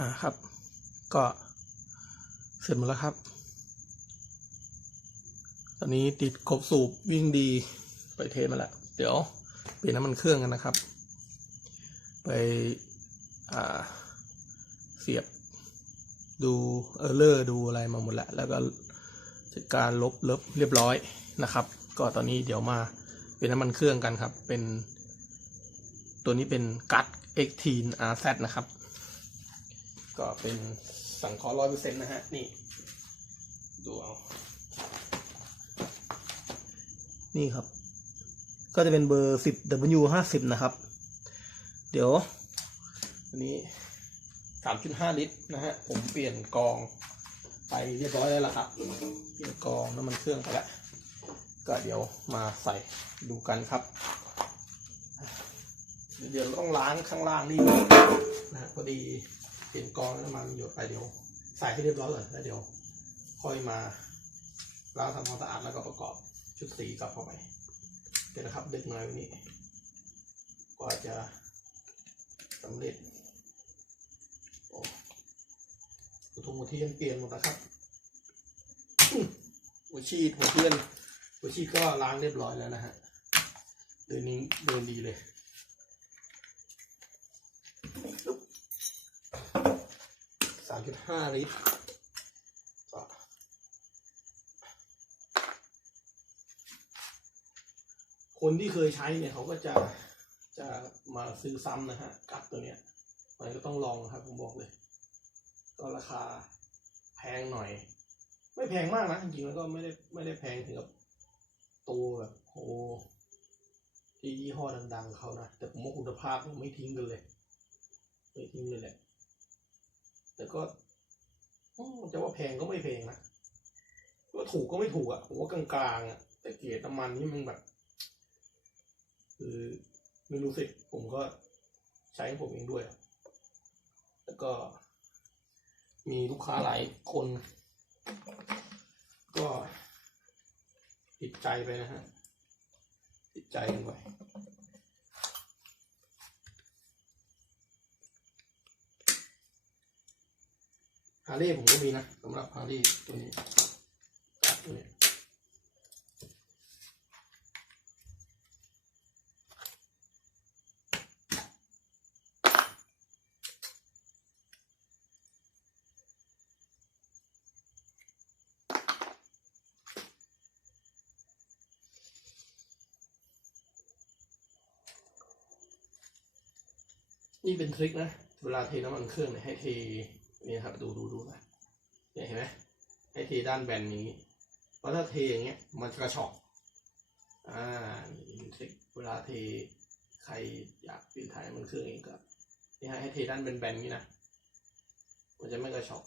อ่าครับ ก็เสร็จหมดแล้วครับ ตอนนี้ติดครบสูบวิ่งดีไปเทมาแล้ว เดี๋ยวเปลี่ยนน้ำมันเครื่องกันนะครับ ไปอ่าเสียบดูเออร์เลอร์ดูอะไรมาหมดแล้วแล้วก็จัดการลบเลิฟเรียบร้อยนะครับ ก็ตอนนี้เดี๋ยวมาเป็นน้ำมันเครื่องกันครับ เป็น ตัวนี้เป็นกัด X-Teen RZ นะครับ ก็เป็นสังเคราะห์ร้อยเปอร์เซ็นต์นะฮะ นี่ ดูเอา นี่ครับ ก็จะเป็นเบอร์10 W 50นะครับ เดี๋ยว อันนี้3.5ลิตรนะฮะ ผมเปลี่ยนกองไปเรียบร้อยแล้วล่ะครับ เปลี่ยนกองน้ำมันเครื่องไปแล้ว ก็เดี๋ยวมาใส่ดูกันครับเดี๋ยวต้องล้างข้างล่างนี่ด้วยนะฮะพอดี เปลี่ยนกองน้ำมันหยดไปเดี๋ยว ใส่ให้เรียบร้อยก่อนแล้วเดี๋ยว ค่อยมาล้างทำความสะอาดแล้วก็ประกอบชุดสีกลับเข้าไปเดี๋ยวนะครับดึกหน่อยวันนี้กว่าจะสำเร็จโอ้หัวทุงหัวเทียนเปลี่ยนหมดนะครับอื้อหัวชีดหัวเทียนหัวชีดก็ล้างเรียบร้อยแล้วนะฮะเดินนี้เดินดีเลย สามจุดห้าลิตรก็คนที่เคยใช้เนี่ยเขาก็จะจะมาซื้อซ้ำนะฮะกับตัวเนี้ย มันก็ต้องลองนะครับผมบอกเลย ก็ราคาแพงหน่อย ไม่แพงมากนะจริงๆแล้วก็ไม่ได้ไม่ได้แพงถึงกับตัวแบบโอ้ที่ยี่ห้อดังๆเขานะแต่ผมว่าคุณภาพไม่ทิ้งกันเลย ไม่ทิ้งเลยแหละ แต่ก็จะว่าแพงก็ไม่แพงนะว่าถูกก็ไม่ถูกอะผมว่ากลางๆอะ แต่เกรดน้ำมันนี่มันแบบ คือไม่รู้สิผมก็ใช้ผมเองด้วย แล้วก็ มีลูกค้าหลายคน ก็ติดใจไปนะฮะติดใจกันไป ฮาร์เลย์ผมก็มีนะสำหรับฮาร์เลย์ตัวนี้ตัวนี้นี่เป็นทริคนะ เวลาเทน้ำมันเครื่องเนี่ยให้เท นี่ครับดูดูดูนะเนี่ยเห็นไหมให้เทด้านแบนนี้เพราะถ้าเทอย่างเงี้ยมันกระชอกอ่านี่เทคเวลาเทใครอยากเปลี่ยนถ่ายมันเครื่องเองก็นี่ให้เทด้านแบนๆนี้นะมันจะไม่กระชอก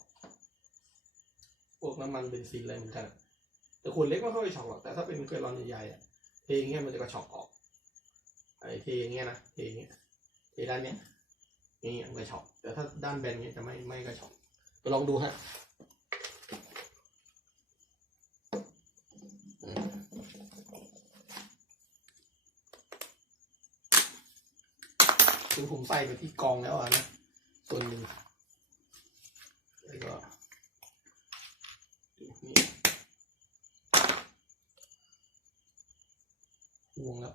พวกน้ำมันเบนซินอะไรเหมือนกัน แต่ขวดเล็กไม่ค่อยกระชอกหรอกแต่ถ้าเป็นเกลอนใหญ่ๆอะเทอย่างเงี้ยมันจะกระชอกออกไอ้เทอย่างเงี้ยนะเทอย่างเงี้ยเทด้านเนี้ย นี่กระชอกแต่ถ้าด้านแบนนี้จะไม่ไม่กระชอกไปลองดูฮะคือผมใส่ไปที่กองแล้วอะนะส่วนหนึ่งแล้วก็นี่วงแล้ว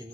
ทิ้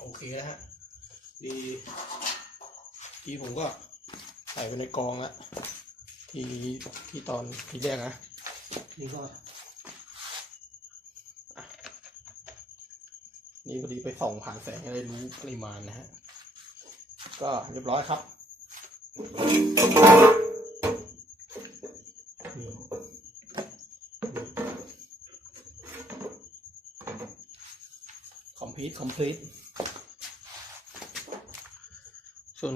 โอเคนะฮะ ดีทีผมก็ใส่ไปในกองล้วที่ที่ตอนทีแรกนะ นี่ก็นี่พอดีไปส่องผ่านแสงจะได้รู้ปริมาณนะฮะ ก็เรียบร้อยครับคอมพลีทคอมพลีท ส่วน